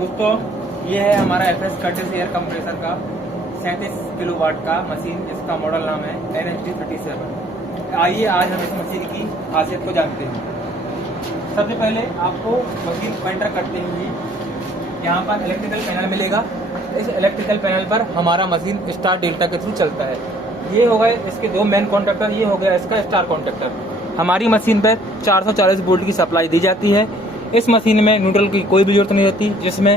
दोस्तों ये है हमारा एफएस कर्टेस एयर कंप्रेसर का 37 किलोवाट का मशीन, जिसका मॉडल नाम है NHD37। आइए आज हम इस मशीन की खासियत को जानते हैं। सबसे पहले आपको मशीन को एंटर करते हुए यहाँ पर इलेक्ट्रिकल पैनल मिलेगा। इस इलेक्ट्रिकल पैनल पर हमारा मशीन स्टार डेल्टा के थ्रू चलता है। ये हो गए इसके दो मेन कॉन्टैक्टर, ये हो गया इसका स्टार कॉन्टैक्टर। हमारी मशीन पर 440 वोल्ट की सप्लाई दी जाती है। इस मशीन में न्यूट्रल की कोई भी जरूरत नहीं होती, जिसमें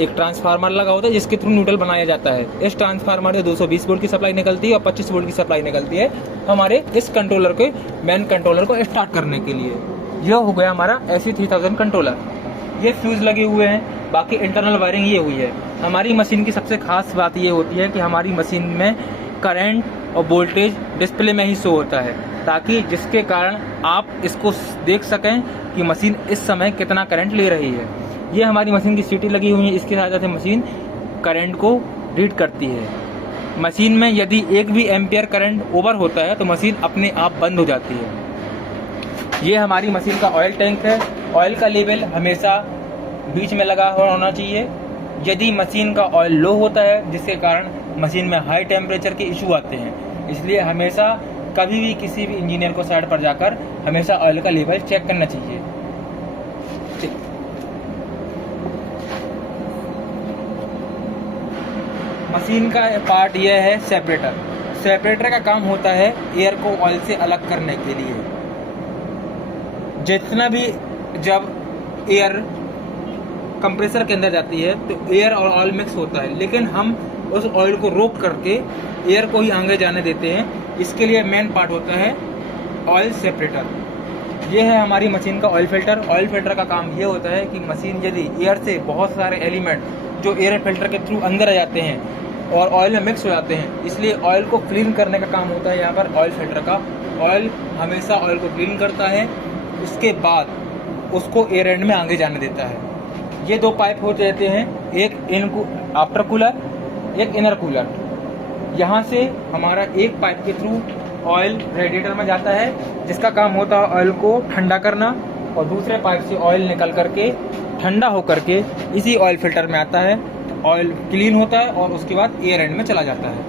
एक ट्रांसफार्मर लगा होता है जिसके थ्रू न्यूट्रल बनाया जाता है। इस ट्रांसफार्मर से 220 वोल्ट की सप्लाई निकलती है और 25 वोल्ट की सप्लाई निकलती है हमारे इस कंट्रोलर के मेन कंट्रोलर को स्टार्ट करने के लिए। यह हो गया हमारा AC3000 कंट्रोलर। ये फ्यूज लगे हुए हैं, बाकी इंटरनल वायरिंग ये हुई है। हमारी मशीन की सबसे खास बात ये होती है कि हमारी मशीन में करंट और वोल्टेज डिस्प्ले में ही शो होता है, ताकि जिसके कारण आप इसको देख सकें कि मशीन इस समय कितना करंट ले रही है। ये हमारी मशीन की सीटी लगी हुई है, इसके साथ साथ मशीन करंट को रीड करती है। मशीन में यदि 1 भी एम्पियर करंट ओवर होता है तो मशीन अपने आप बंद हो जाती है। ये हमारी मशीन का ऑयल टैंक है। ऑयल का लेवल हमेशा बीच में लगा होना चाहिए। यदि मशीन का ऑयल लो होता है, जिसके कारण मशीन में हाई टेम्परेचर के इशू आते हैं, इसलिए हमेशा कभी भी किसी भी इंजीनियर को साइड पर जाकर हमेशा ऑयल का लेवल चेक करना चाहिए। मशीन का पार्ट यह है सेपरेटर। सेपरेटर का काम होता है एयर को ऑयल से अलग करने के लिए। जितना भी जब एयर कंप्रेसर के अंदर जाती है तो एयर और ऑयल मिक्स होता है, लेकिन हम उस ऑयल को रोक करके एयर को ही आगे जाने देते हैं। इसके लिए मेन पार्ट होता है ऑयल सेपरेटर। ये है हमारी मशीन का ऑयल फिल्टर। ऑयल फिल्टर का काम ये होता है कि मशीन यदि एयर से बहुत सारे एलिमेंट जो एयर फिल्टर के थ्रू अंदर आ जाते हैं और ऑयल में मिक्स हो जाते हैं, इसलिए ऑयल को क्लीन करने का काम होता है यहाँ पर ऑयल फिल्टर का। ऑयल हमेशा ऑयल को क्लीन करता है, उसके बाद उसको एयर एंड में आगे जाने देता है। ये दो पाइप होते रहते हैं, एक आफ्टर कूलर, एक इनर कूलर। यहाँ से हमारा एक पाइप के थ्रू ऑयल रेडिएटर में जाता है, जिसका काम होता है ऑयल को ठंडा करना, और दूसरे पाइप से ऑयल निकल करके ठंडा होकर के इसी ऑयल फिल्टर में आता है। ऑयल क्लीन होता है और उसके बाद एयर एंड में चला जाता है।